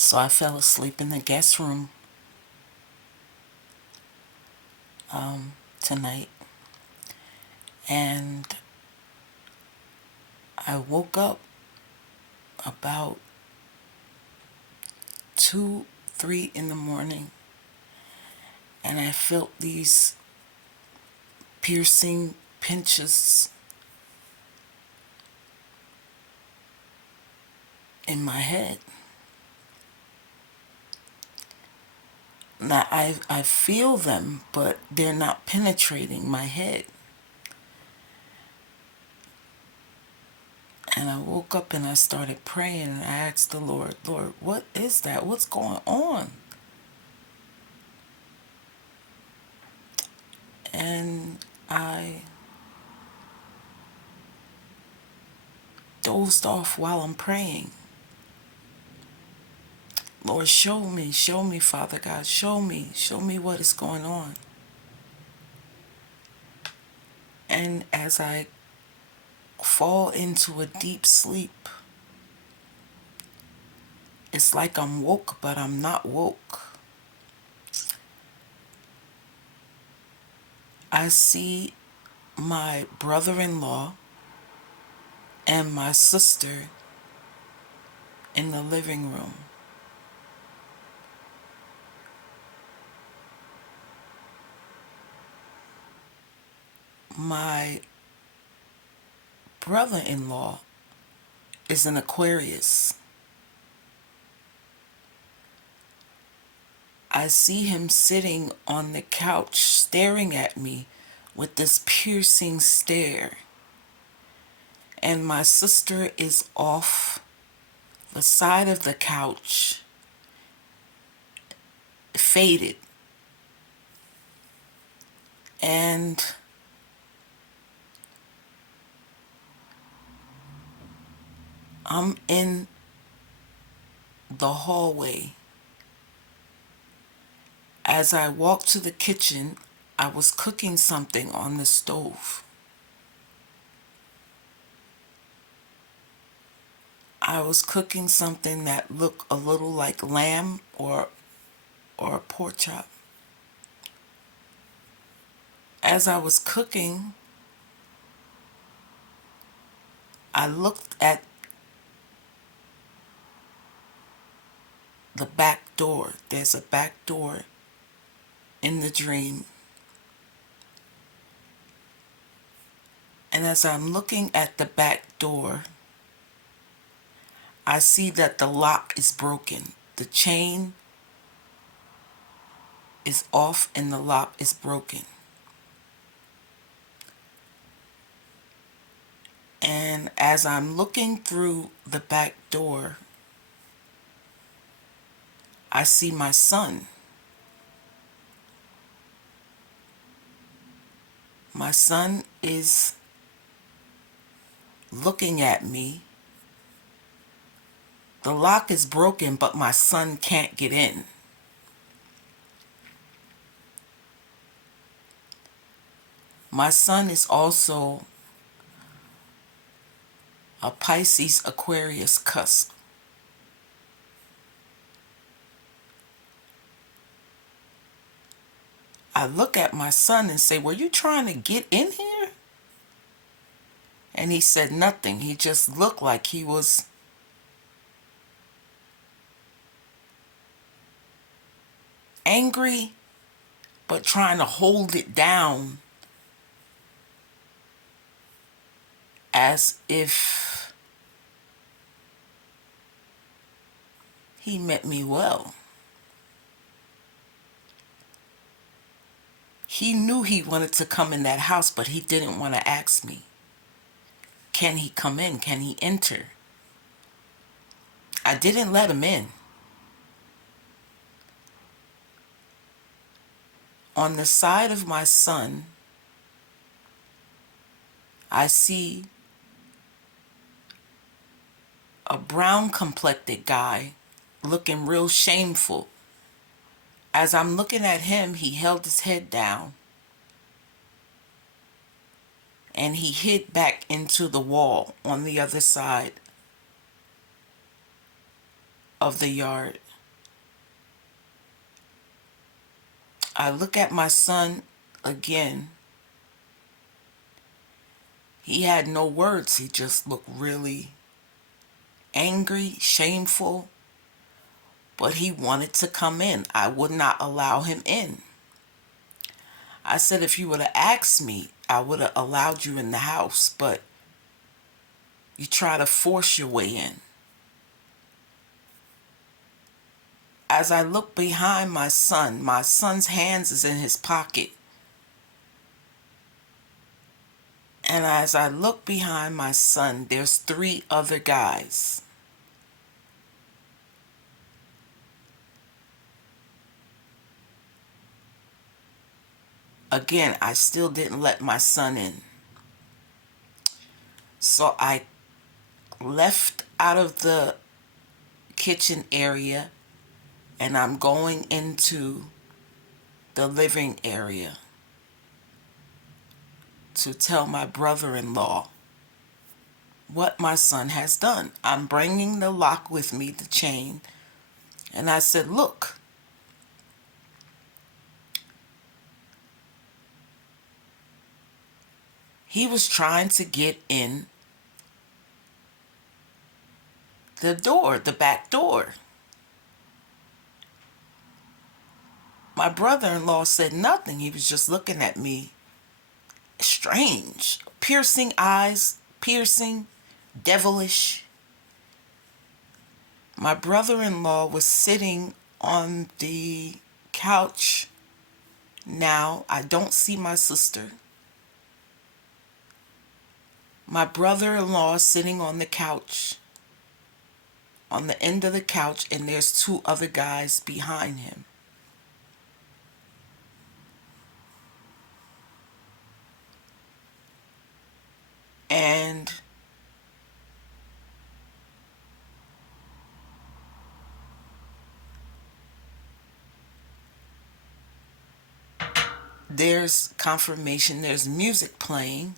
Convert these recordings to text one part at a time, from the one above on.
So I fell asleep in the guest room tonight, and I woke up about 2, 3 in the morning, and I felt these piercing pinches in my head. Now I feel them, but they're not penetrating my head. And I woke up and I started praying and I asked the Lord, Lord, what is that? What's going on? And I dozed off while I'm praying. Lord, show me, Father God, show me what is going on. And as I fall into a deep sleep, it's like I'm woke, but I'm not woke. I see my brother-in-law and my sister in the living room. My brother-in-law is an Aquarius. I see him sitting on the couch staring at me with this piercing stare. And my sister is off the side of the couch, faded. And I'm in the hallway. As I walked to the kitchen, I was cooking something on the stove. I was cooking something that looked a little like lamb or a pork chop. As I was cooking, I looked at the back door. There's a back door in the dream. And as I'm looking at the back door, I see that the lock is broken. The chain is off and the lock is broken. And as I'm looking through the back door, I see my son. My son is looking at me. The lock is broken, but my son can't get in. My son is also a Pisces Aquarius cusp. I look at my son and say, were you trying to get in here? And he said nothing. He just looked like he was angry, but trying to hold it down as if he meant me well. He knew he wanted to come in that house, but he didn't want to ask me. Can he come in? Can he enter? I didn't let him in. On the side of my son, I see a brown complected guy looking real shameful. As I'm looking at him, he held his head down and he hid back into the wall on the other side of the yard. I look at my son again. He had no words. He just looked really angry, shameful, but he wanted to come in. I would not allow him in. I said, if you would have asked me, I would have allowed you in the house, but you try to force your way in. As I look behind my son's hands is in his pocket. And as I look behind my son, there's 3 other guys. Again, I still didn't let my son in. So I left out of the kitchen area and I'm going into the living area to tell my brother-in-law what my son has done. I'm bringing the lock with me, the chain, and I said, look, he was trying to get in the door, the back door. My brother-in-law said nothing. He was just looking at me strange. Piercing eyes, piercing, devilish. My brother-in-law was sitting on the couch. Now I don't see my sister. My brother-in-law is sitting on the couch, on the end of the couch, and there's 2 other guys behind him. And there's confirmation, there's music playing.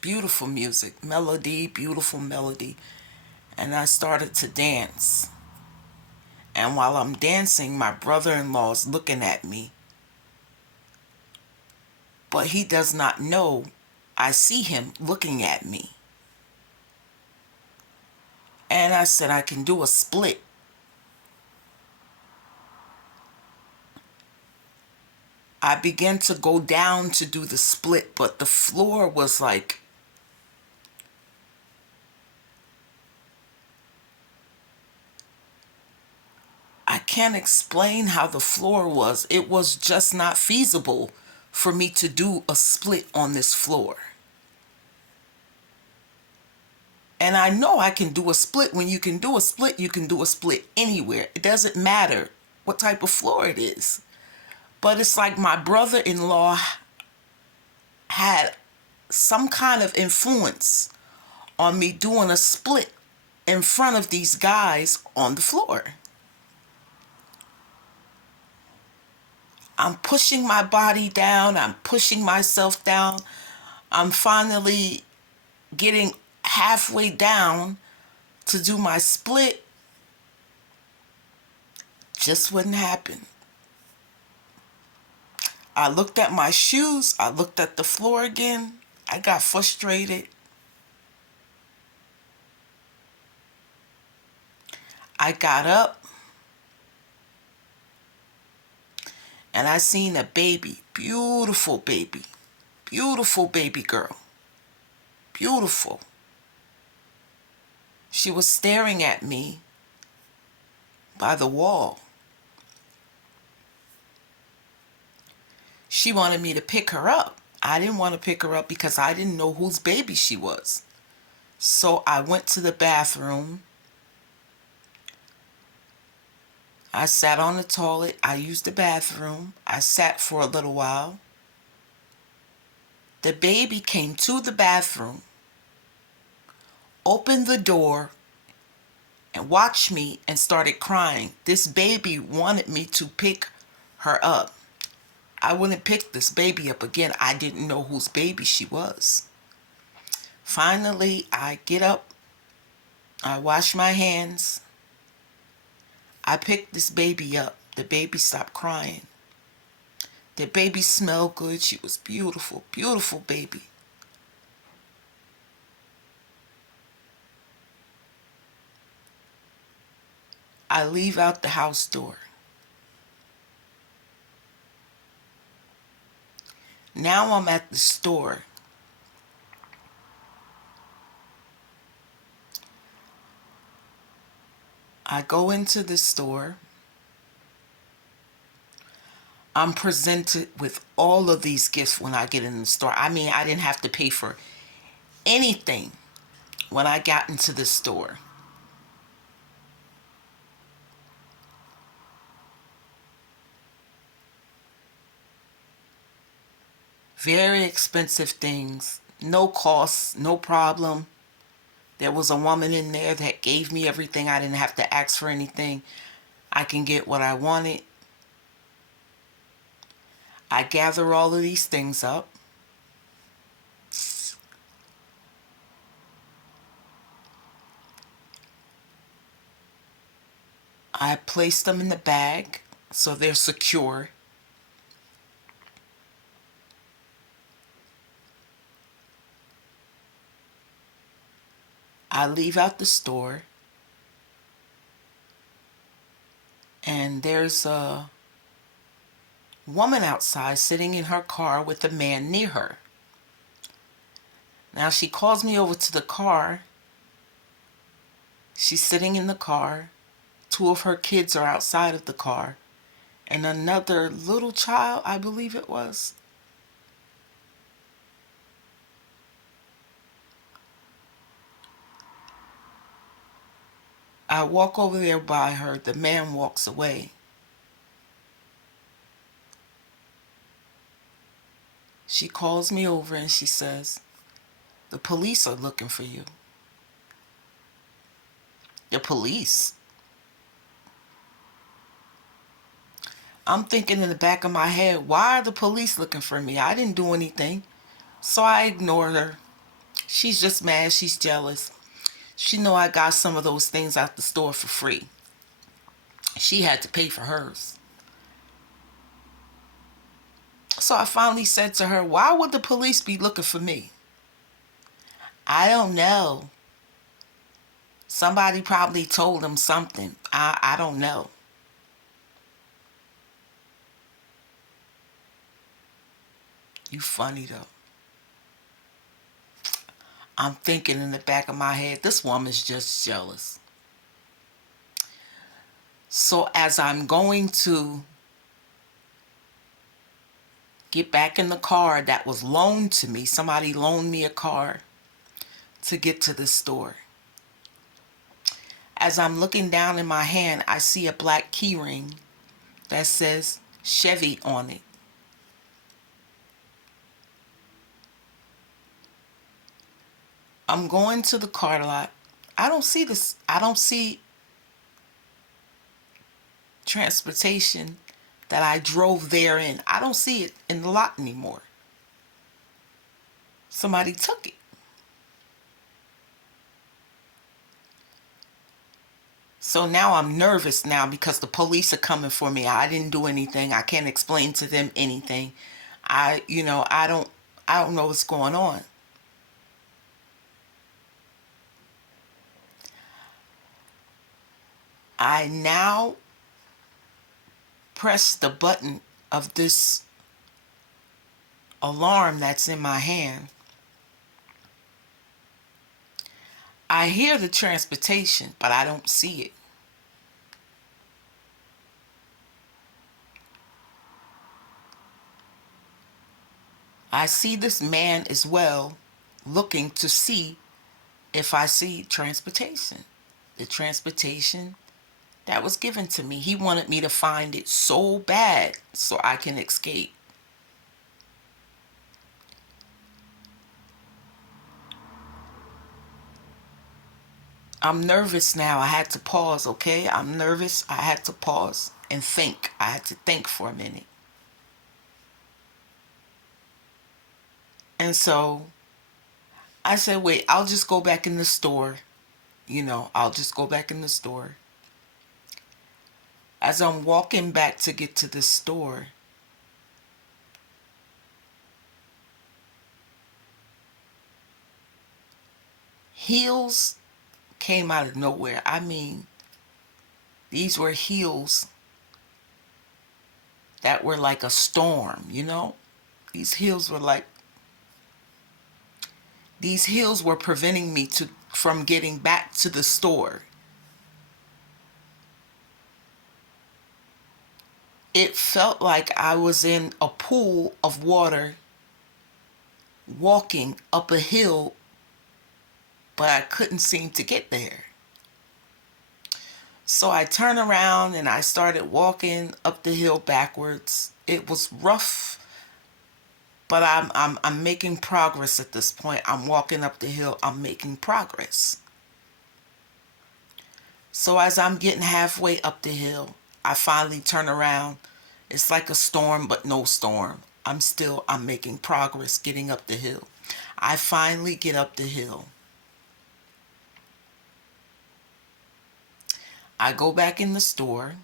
Beautiful music, melody, beautiful melody. And I started to dance. And while I'm dancing, my brother-in-law is looking at me. But he does not know I see him looking at me. And I said, I can do a split. I began to go down to do the split, but the floor was like, I can't explain how the floor was. It was just not feasible for me to do a split on this floor. And I know I can do a split. When you can do a split, you can do a split anywhere. It doesn't matter what type of floor it is. But it's like my brother-in-law had some kind of influence on me doing a split in front of these guys on the floor. I'm pushing my body down. I'm pushing myself down. I'm finally getting halfway down to do my split. Just wouldn't happen. I looked at my shoes. I looked at the floor again. I got frustrated. I got up and I seen a baby, beautiful baby girl, beautiful. She was staring at me by the wall. She wanted me to pick her up. I didn't want to pick her up because I didn't know whose baby she was. So I went to the bathroom. I sat on the toilet. I used the bathroom. I sat for a little while. The baby came to the bathroom, opened the door, and watched me and started crying. This baby wanted me to pick her up. I wouldn't pick this baby up again. I didn't know whose baby she was. Finally, I get up. I wash my hands. I picked this baby up. The baby stopped crying. The baby smelled good. She was beautiful, beautiful baby. I leave out the house door. Now I'm at the store. I go into the store. I'm presented with all of these gifts when I get in the store. I mean, I didn't have to pay for anything when I got into the store. Very expensive things. No cost, no problem. There was a woman in there that gave me everything. I didn't have to ask for anything. I can get what I wanted. I gather all of these things up. I place them in the bag so they're secure. I leave out the store, and there's a woman outside sitting in her car with a man near her. Now she calls me over to the car. She's sitting in the car. Two of her kids are outside of the car, and another little child, I believe it was. I walk over there by her. The man walks away. She calls me over and she says, "The police are looking for you." The police? I'm thinking in the back of my head, why are the police looking for me? I didn't do anything. So I ignored her. She's just mad. She's jealous. She know I got some of those things out the store for free. She had to pay for hers. So I finally said to her, "Why would the police be looking for me?" "I don't know. Somebody probably told them something. I don't know." You funny though. I'm thinking in the back of my head, this woman's just jealous. So as I'm going to get back in the car that was loaned to me, somebody loaned me a car to get to the store. As I'm looking down in my hand, I see a black key ring that says Chevy on it. I'm going to the car lot. I don't see this. I don't see transportation that I drove there in. I don't see it in the lot anymore. Somebody took it. So now I'm nervous now because the police are coming for me. I didn't do anything. I can't explain to them anything. I don't know what's going on. I now press the button of this alarm that's in my hand. I hear the transportation, but I don't see it. I see this man as well looking to see if I see transportation. The transportation that was given to me. He wanted me to find it so bad so I can escape. I'm nervous now. I had to pause, okay? I'm nervous. I had to pause and think. I had to think for a minute. And so I said, wait, I'll just go back in the store. I'll just go back in the store. As I'm walking back to get to the store, Heels came out of nowhere. I mean, these were heels that were like a storm, you know? These heels were like, these heels were preventing me from getting back to the store. It felt like I was in a pool of water walking up a hill, but I couldn't seem to get there. So I turned around and I started walking up the hill backwards. It was rough, but I'm making progress at this point. I'm walking up the hill. I'm making progress. So as I'm getting halfway up the hill, I finally turn around. It's like a storm, but no storm. I'm making progress getting up the hill. I finally get up the hill. I go back in the store.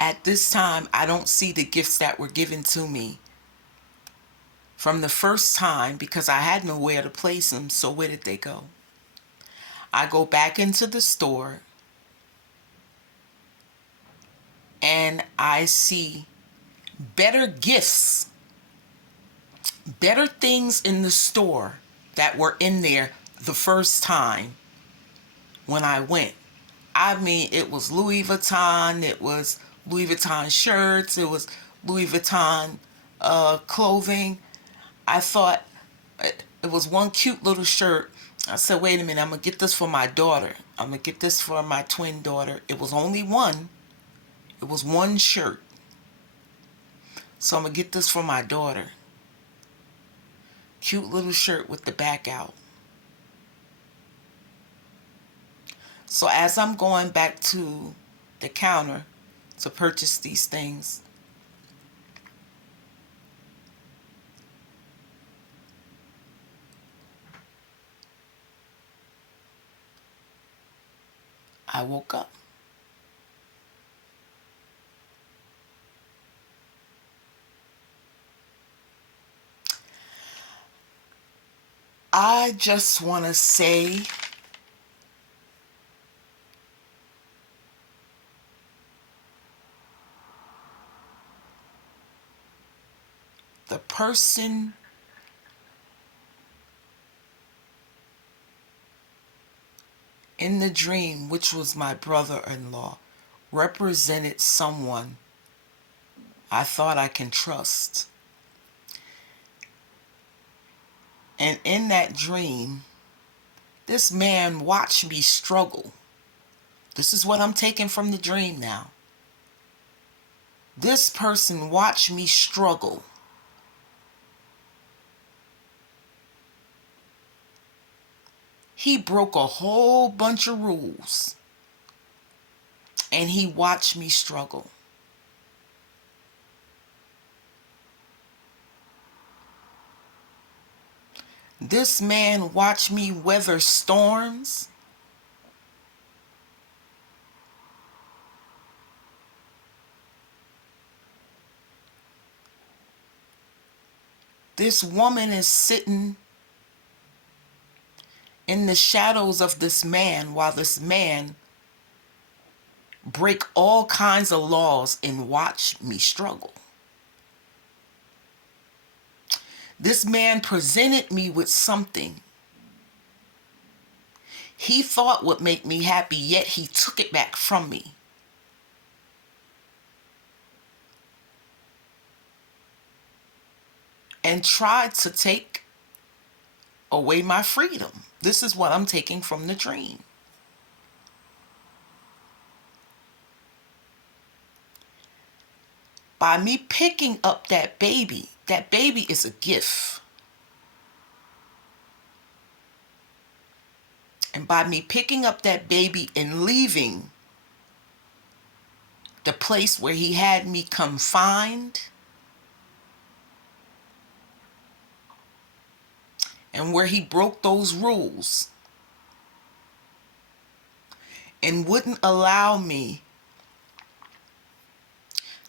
At this time, I don't see the gifts that were given to me from the first time because I had nowhere to place them. So where did they go? I go back into the store and I see better gifts, better things in the store that were in there the first time when I went. I mean, it was Louis Vuitton, it was Louis Vuitton shirts, it was Louis Vuitton clothing. I thought it was one cute little shirt. I said, wait a minute, I'm going to get this for my daughter. I'm going to get this for my twin daughter. It was only one. It was one shirt. So I'm going to get this for my daughter. Cute little shirt with the back out. So as I'm going back to the counter to purchase these things, I woke up. I just want to say the person in the dream, which was my brother-in-law, represented someone I thought I can trust. And in that dream, this man watched me struggle. This is what I'm taking from the dream now. This person watched me struggle. He broke a whole bunch of rules, and he watched me struggle. This man watched me weather storms. This woman is sitting in the shadows of this man while this man break all kinds of laws and watch me struggle. This man presented me with something he thought would make me happy, yet he took it back from me. And tried to take away my freedom. This is what I'm taking from the dream. By me picking up that baby is a gift. And by me picking up that baby and leaving the place where he had me confined, and where he broke those rules and wouldn't allow me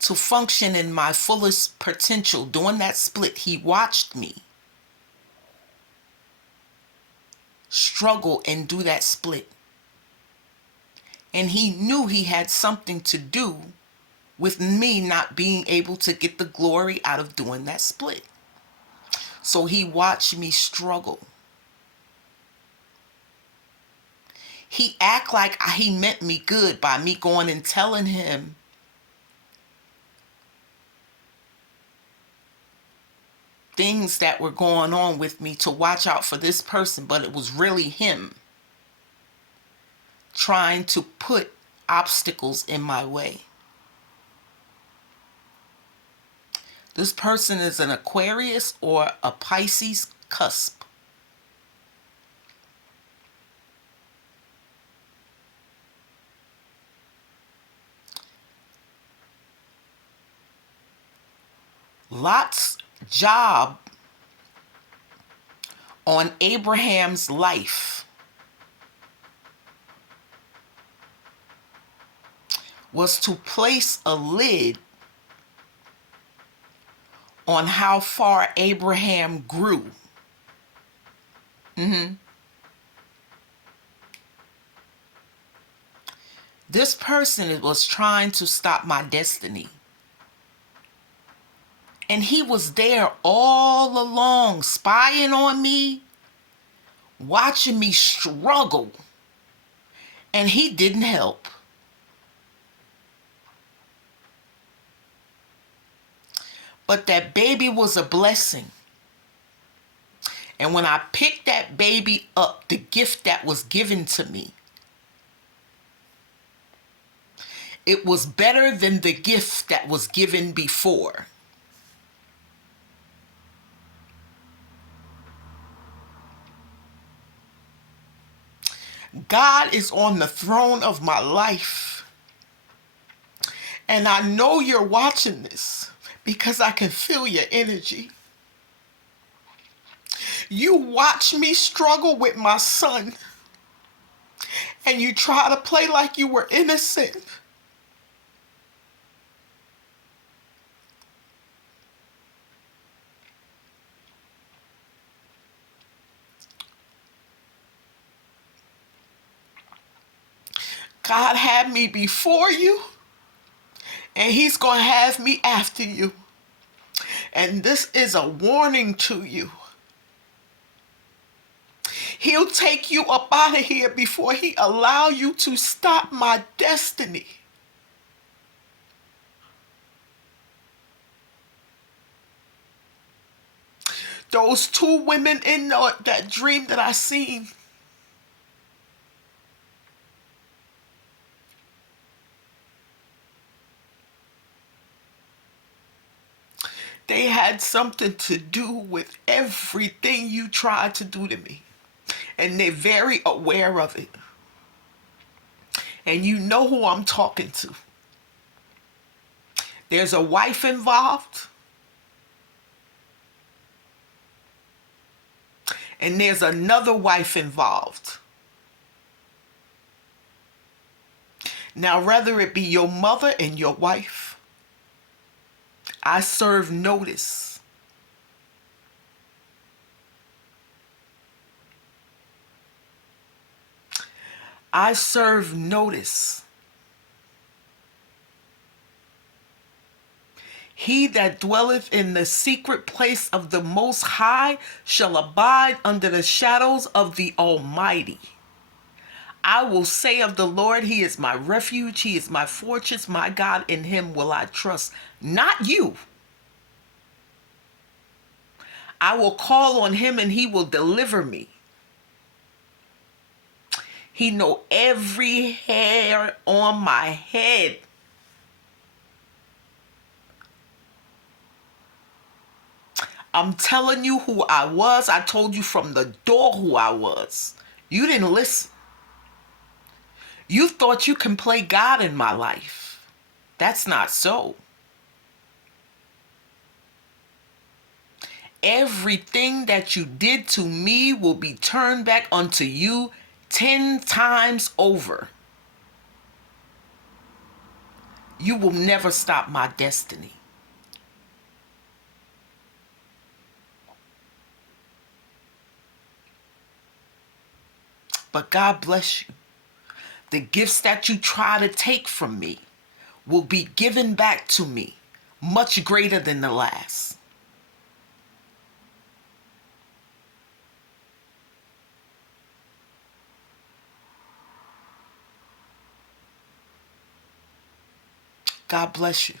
to function in my fullest potential. During that split, he watched me struggle and do that split. And he knew he had something to do with me not being able to get the glory out of doing that split. So he watched me struggle. He act like he meant me good by me going and telling him things that were going on with me to watch out for this person, but it was really him trying to put obstacles in my way. This person is an Aquarius or a Pisces cusp. Lot's job on Abraham's life was to place a lid on how far Abraham grew. This person was trying to stop my destiny. And he was there all along, spying on me, watching me struggle. And he didn't help. But that baby was a blessing. And when I picked that baby up, the gift that was given to me, it was better than the gift that was given before. God is on the throne of my life. And I know you're watching this because I can feel your energy. You watch me struggle with my son, and you try to play like you were innocent. God had me before you, and he's going to have me after you. And this is a warning to you. He'll take you up out of here before he allow you to stop my destiny. Those two women in that dream that I seen, they had something to do with everything you tried to do to me. And they're very aware of it. And you know who I'm talking to. There's a wife involved. And there's another wife involved. Now, whether it be your mother and your wife, I serve notice. I serve notice. He that dwelleth in the secret place of the Most High shall abide under the shadows of the Almighty. I will say of the Lord, he is my refuge, he is my fortress, my God, in him will I trust. Not you. I will call on him and he will deliver me. He know every hair on my head. I'm telling you who I was. I told you from the door who I was. You didn't listen. You thought you can play God in my life. That's not so. Everything that you did to me will be turned back unto you 10 times over. You will never stop my destiny. But God bless you. The gifts that you try to take from me will be given back to me much greater than the last. God bless you.